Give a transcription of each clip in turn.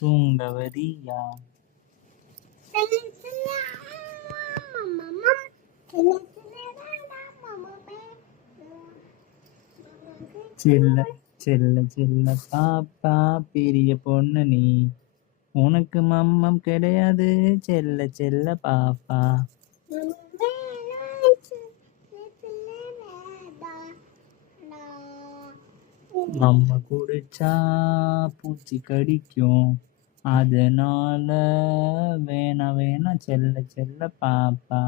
தூங்க வரியா? செல்ல செல்ல செல்ல பாப்பா பெரிய பொண்ணு நீ, உனக்கு மம்மம் கிடையாது செல்ல செல்ல பாப்பா. மம்ம குடிச்சா பூச்சி கடிக்கும், அதனால வேணா வேணா செல்ல செல்ல பாப்பா.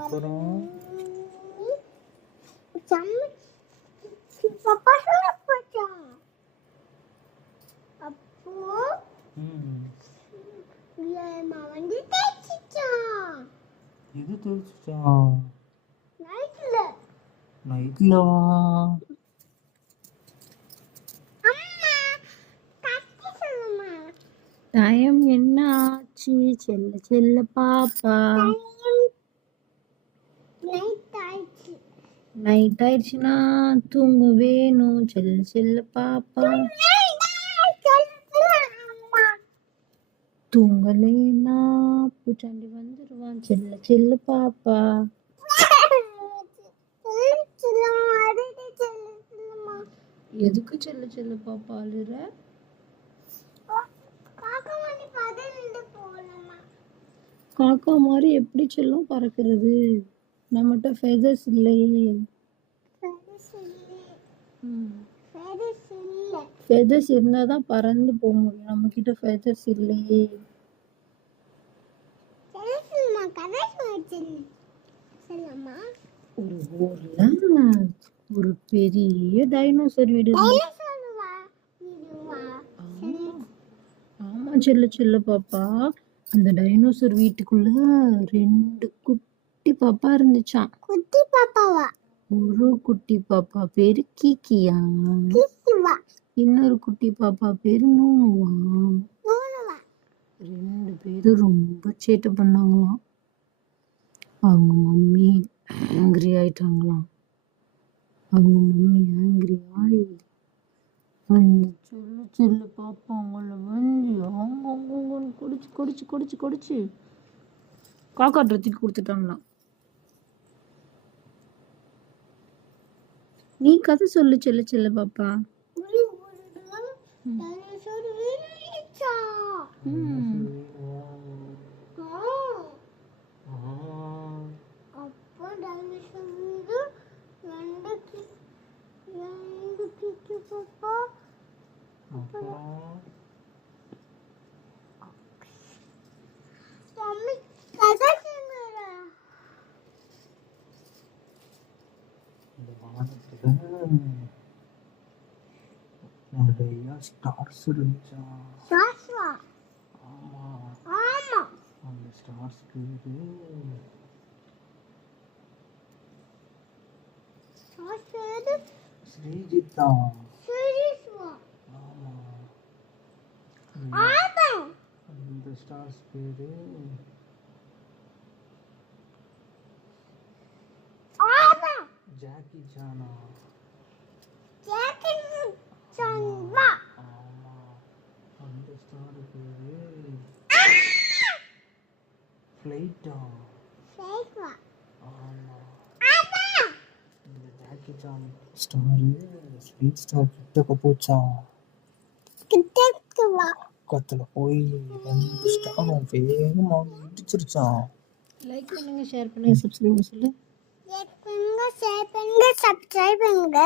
அப்புறம் இது தெரிச்சுட்டான் நைட்ல. டைம் என்ன ஆச்சு செல்ல செல்ல பாப்பா? நைட் ஆயிடுச்சுன்னா தூங்க வேணும் செல்ல செல்ல பாப்பா. தூங்கலைன்னா பூச்சாண்டி வந்துடுவான் செல்ல செல்ல பாப்பா. எதுக்கு செல்ல செல்ல பாப்பா அழுற? காக்கா மாதிரி எப்படி செல்லம் பறக்கிறது? நம்மகிட்ட ஃபெதர்ஸ் இல்லையே. ஃபெதர்ஸ் இருந்தால் தான் பறந்து போக முடியும். நம்ம கிட்ட ஃபெதர்ஸ் இல்லையே. ஒரு ஊர்ல ஒரு பெரிய டைனோசர் வீடு. ஆமா செல்ல செல்ல பாப்பா, அந்த டைனோசர் வீட்டுக்குள்ள 2 குட்டி பாப்பா இருந்துச்சாம். குட்டி பாப்பாவா? ஒரு குட்டி பாப்பா பேரு கீக்கியா, இன்னொரு குட்டி பாப்பா பேரு நூனுவா. 2 பேரும் ரொம்ப சேட்டை பண்ணாங்களாம். அவங்க மம்மி ஆங்கிரி ஆயிட்டாங்களாம். அவங்க மம்மி ஆங்கிரி ஆகி வந்து சொல்லு சொல்லு பாப்பா அவங்கள வந்து அவங்க குடிச்சு குடிச்சு குடிச்சு குடிச்சு காக்கா ட்ரெத்துக்கு கொடுத்துட்டாங்களாம். நீ கதை சொல்லு செல்ல செல்ல பாப்பா. நிறைய ஸ்டார்ஸ் இருந்துச்சா? ஆமா, அந்த ஸ்டார்ஸ் பேரு ஸ்ரீஜித்தா. ஆமா, அந்த ஸ்டார்ஸ் பேரு ஜாக்கி சானா. ஆமா, அந்த ஸ்டார் பேரு ஃப்ளைட்டா. ஆமா, இந்த Jackie Chan star sweet star கிட்டக்க போச்சான். பக்கத்துல போய் 2 ஸ்டாரும் வேகமாக இடிச்சிருச்சான். லைக் பண்ணுங்க, ஷேர் பண்ணுங்க, சப்ஸ்கிரைப் பண்ணுங்க.